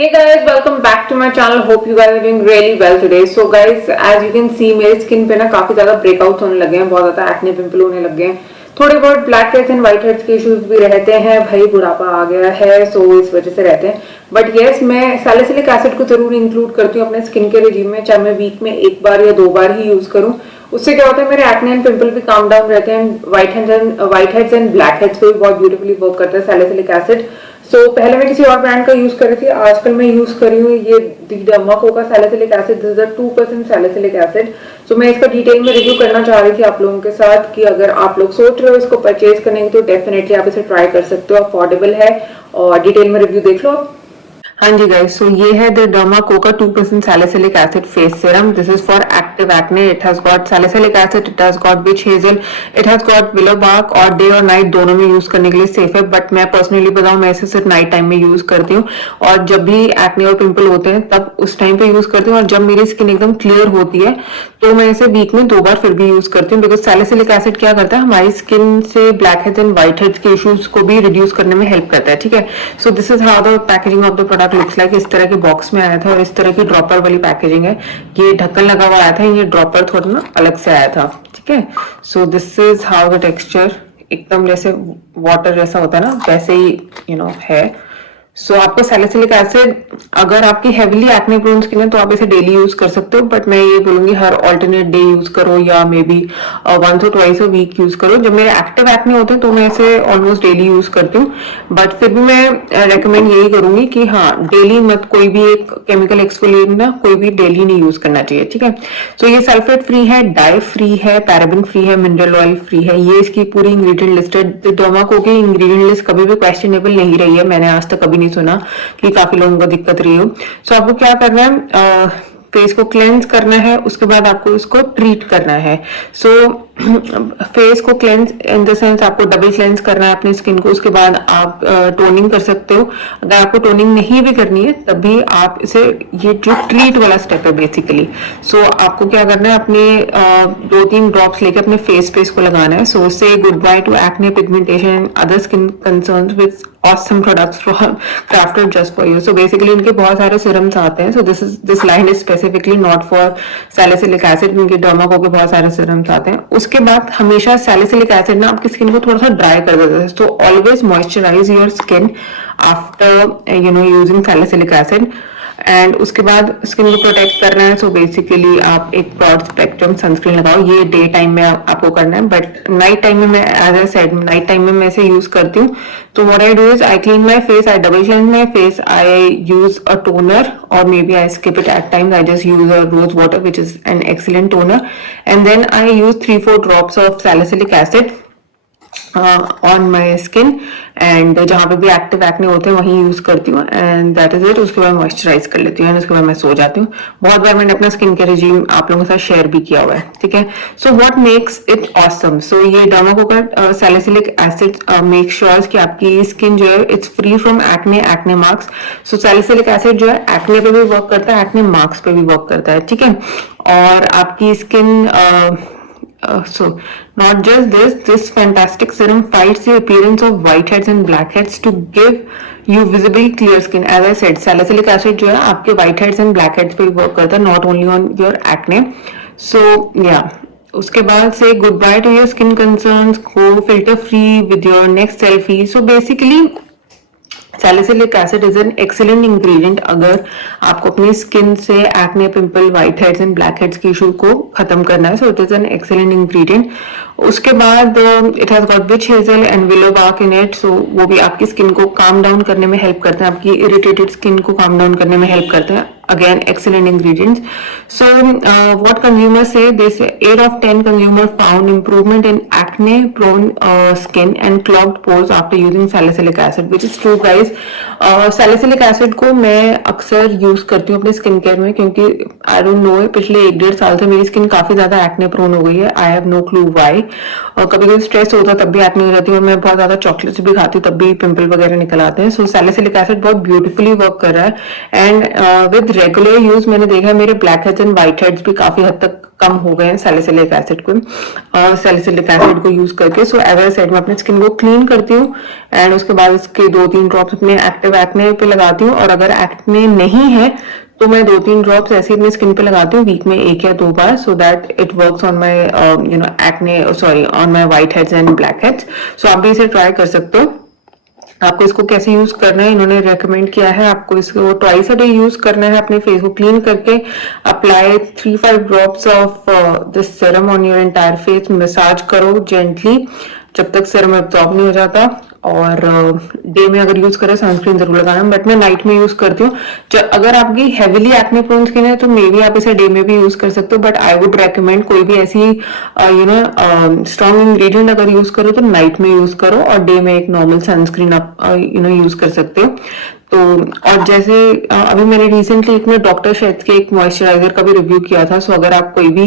Hey guys, welcome back to my channel. Hope you guys are doing really well today. So guys, as you can see मेरे skin पे ना काफी ज्यादा breakout होने लगे हैं, बहुत ज्यादा एक्ने पिंपल होने लगे हैं, थोड़े बहुत black heads and white heads के इश्यूज भी रहते हैं। भाई बुढ़ापा आ गया है, सो इस वजह से रहते हैं। बट येस, मैं सैलिसिलिक एसिड को जरूर इंक्लूड करती हूँ अपने स्किन के रिजीम में, चाहे मैं वीक में एक बार या 2 बार ही यूज करूँ। उससे क्या होता है, मेरे एक्ने एंड पिंपल भी काम डाउन रहते हैं। White heads and black heads पे भी बहुत ब्यूटीफुली वर्क करता है सैलिसिलिक एसिड। पहले मैं किसी और ब्रांड का यूज कर रही थी, आजकल मैं यूज कर रही हूँ ये डर्माको का salicylic acid. This is a 2% salicylic acid. मैं इसका डिटेल में रिव्यू करना चाह रही थी आप लोगों के साथ कि अगर आप लोग सोच रहे हो इसको परचेज करने की तो डेफिनेटली आप इसे ट्राई कर सकते हो, अफोर्डेबल है और डिटेल में रिव्यू देख लो आप। हाँ जी गाइस, सो ये है द डर्माको का 2% salicylic acid face serum. This is for active acne. It has got salicylic acid, it has got witch hazel, it has got willow bark और डे और नाइट दोनों में यूज करने के लिए सेफ है। बट मैं पर्सनली बताऊं, मैं इसे सिर्फ नाइट टाइम में यूज करती हूँ और जब भी एक्ने और पिंपल होते हैं तब उस टाइम पे यूज करती हूँ। और जब मेरी स्किन एकदम क्लियर होती है तो मैं इसे वीक में 2 बार फिर भी यूज करती हूँ, बिकॉज सैलिसिलिक एसिड क्या करता है, हमारी स्किन से black heads and white heads के इश्यूज को भी रिड्यूस करने में हेल्प करता है। ठीक है, so this is how the packaging of the product looks like. इस तरह के बॉक्स में आया था और इस तरह की ड्रॉपर वाली पैकेजिंग है। ये ढक्कन लगा हुआ आया था, ये ड्रॉपर थोड़ा ना अलग से आया था। ठीक है, so this is how the texture, एकदम जैसे वाटर जैसा होता है ना वैसे ही है। आपको सैलिसिलिक एसिड, अगर आपकी हेवीली एक्ने प्रोन स्किन है तो आप इसे डेली यूज कर सकते हो, बट मैं ये बोलूंगी हर ऑल्टरनेट डे यूज करो या मे बी वंस और ट्वाइस अ वीक यूज करो। जब मेरे एक्टिव एक्ने होते हैं तो मैं इसे ऑलमोस्ट डेली यूज करती हूँ, बट फिर भी मैं रेकमेंड यही करूंगी कि हाँ, डेली मत, कोई भी एक केमिकल एक्सफोलिएंट ना कोई भी डेली नहीं यूज करना चाहिए। ठीक है, ये सल्फेट फ्री है, डाई फ्री है, पैराबेन फ्री है, मिनरल ऑयल फ्री है। ये इसकी पूरी इंग्रेडिएंट लिस्टेड। डर्माको की इंग्रेडिएंट लिस्ट कभी भी क्वेश्चनेबल नहीं रही है, मैंने आज तक कभी नहीं सुना कि काफी लोगों को दिक्कत रही हो। आपको क्या करना है, फेस को क्लेंस करना है, उसके बाद आपको इसको ट्रीट करना है। फेस को क्लेंस इन द सेंस आपको डबल क्लेंस करना है अपनी स्किन को, उसके बाद आप टोनिंग कर सकते हो। अगर आपको टोनिंग नहीं भी करनी है तब भी आप इसे, ये जो ट्रीट वाला स्टेप है बेसिकली, आपको क्या करना है, अपने 2-3 ड्रॉप्स लेके अपने फेस पे इसको लगाना है। से goodbye to acne, pigmentation, other skin concerns with awesome products from crafted just for you. Basically इनके बहुत सारे सीरम्स आते हैं। This line is specifically not for salicylic acid, क्योंकि डर्माको के बहुत सारे सीरम्स आते हैं। उसके बाद हमेशा सैलिसिलिक एसिड ना आपकी स्किन को थोड़ा सा ड्राई कर देता है, तो always moisturise your skin after using salicylic acid. And उसके बाद स्किन को प्रोटेक्ट करना है, बेसिकली आप एक ब्रॉड स्पेक्ट्रम सनस्क्रीन लगाओ। ये डे टाइम में आपको करना है, बट नाइट टाइम में मैं, as I said, night time में मैं इसे यूज करती हूँ। What I do is I clean my face, I double cleanse my face, I use a toner और maybe I skip it at times, I just use a rose water which is an excellent toner, and then I use 3-4 drops of salicylic acid on my skin, and जहां पे भी active acne होते हैं वहीं use करती हूँ, and that is it. उसके बाद मॉइस्चराइज कर लेती हूँ, उसके बाद मैं सो जाती हूँ। बहुत बार मैंने अपना स्किन केयर रिजीम आप लोगों के साथ शेयर भी किया हुआ है। ठीक है, व्हाट मेक्स इट ऑसम, ये डर्माको का सैलिसिलिक एसिड मेक श्योर कि आपकी स्किन जो है it's free from acne marks. Salicylic acid जो है एक्ने पे भी वर्क करता है, एक्ने मार्क्स पे भी वर्क करता है। ठीक है, और आपकी skin not just this fantastic serum fights the appearance of whiteheads and blackheads to give you visibly clear skin. As I said, salicylic acid जो है आपके whiteheads and blackheads पे work करता है, not only on your acne. उसके बाद से goodbye to your skin concerns, go filter free with your next selfie. Basically salicylic acid is an excellent ingredient अगर आपको अपनी स्किन से acne, pimple, whiteheads and blackheads के issue को खत्म करना है। It is an excellent ingredient. उसके बाद it has got witch hazel and willow bark in it, वो भी आपकी स्किन को काम डाउन करने में हेल्प करते हैं, आपकी इरिटेटेड स्किन को काम डाउन करने में हेल्प करते हैं। Again, excellent ingredients. What consumers say, they say 8 of 10 consumers found improvement in acne-prone skin and clogged pores after using salicylic acid, which is true, guys. Salicylic acid को मैं अक्सर use करती हूँ अपने स्किन केयर में, क्योंकि I don't know, पिछले 1-1.5 साल से मेरी स्किन काफी ज्यादा एक्ने प्रोन हो गई है। I have no clue why. और कभी कभी स्ट्रेस होता है तब भी एक्ने हो जाती है, और मैं बहुत ज्यादा चॉकलेट्स भी खाती हूँ तब भी पिंपल वगैरह निकल आते हैं। सैलिसिलिक एसिड बहुत ब्यूटीफुली वर्क कर रहा है, एंड विद रेगुलर यूज मैंने देखा है मेरे black heads and white heads भी काफी हद तक कम हो गए हैं सैलिसिलिक एसिड को यूज करके। सो एज आई सेड मैं अपने स्किन को क्लीन करती हूँ एंड उसके बाद इसके 2-3 ड्रॉप्स अपने एक्टिव एक्ने पे लगाती हूँ, और अगर एक्ने नहीं है तो मैं 2-3 ड्रॉप्स ऐसे अपनी स्किन पे लगाती हूँ वीक में 1 या 2 बार, so that it works on my acne, sorry on my whiteheads and blackheads. So आप भी इसे ट्राई कर सकते हो। आपको इसको कैसे यूज करना है इन्होंने रेकमेंड किया है, आपको इसको ट्वाइस अ डे यूज करना है अपने फेस को क्लीन करके। Apply 3-5 drops of this serum on your entire face, massage करो जेंटली जब तक सीरम एब्जॉर्ब नहीं हो जाता। और डे में अगर यूज करें सनस्क्रीन जरूर लगाना, बट मैं नाइट में यूज करती हूँ। अगर आपकी हेविली एक्ने प्रोन स्किन है तो मे बी आप इसे डे में भी यूज कर सकते हो, बट आई वुड रेकमेंड कोई भी ऐसी स्ट्रॉन्ग इंग्रेडिएंट अगर यूज करो तो नाइट में यूज करो, और डे में एक नॉर्मल सनस्क्रीन आप यूज कर सकते हो। तो और जैसे अभी मैंने रिसेंटली एक डॉक्टर शेथ के एक मॉइस्चराइजर का भी रिव्यू किया था। सो अगर आप कोई भी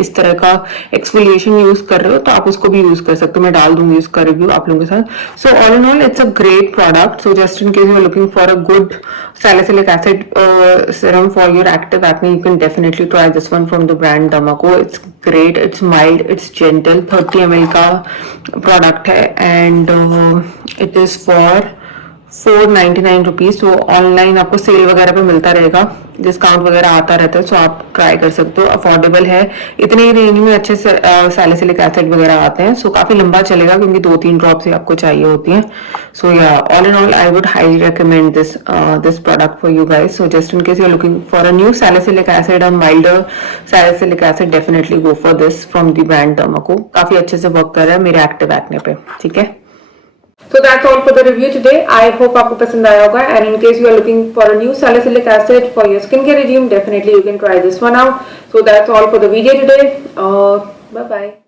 इस तरह का एक्सफोलिएशन यूज कर रहे हो तो आप उसको भी यूज कर सकते हो, मैं डाल दूंगी उसका रिव्यू आप लोगों के साथ। So all in all it's a great product. So just in case you are looking for a good salicylic acid serum for your active acne, you can definitely try this one from the brand Damaco. It's great, it's mild, it's gentle, 30 ml का product है and it is for 499 rupees. तो online आपको cell वगैरह पे मिलता रहेगा, discount वगैरह आता रहता है, सो आप ट्राई कर सकते हो। अफोर्डेबल है, इतने ही रेंज में अच्छे से सैलिसिलिक एसिड वगैरह आते हैं। सो काफी लंबा चलेगा क्योंकि 2-3 ड्रॉप्स ही आपको चाहिए होती हैं। सो या all in all I would highly recommend this product for you guys. So just in case you are looking for a new salicylic acid or milder salicylic acid, definitely go for this from the brand Dermaco. काफी अच्छे से work कर रहा है मेरे active acne पे, ठीक है। So that's all for the review today. I hope आपको पसंद आया होगा, and in case you are looking for a new salicylic acid for your skincare regime, definitely you can try this one out. So that's all for the video today. Bye bye.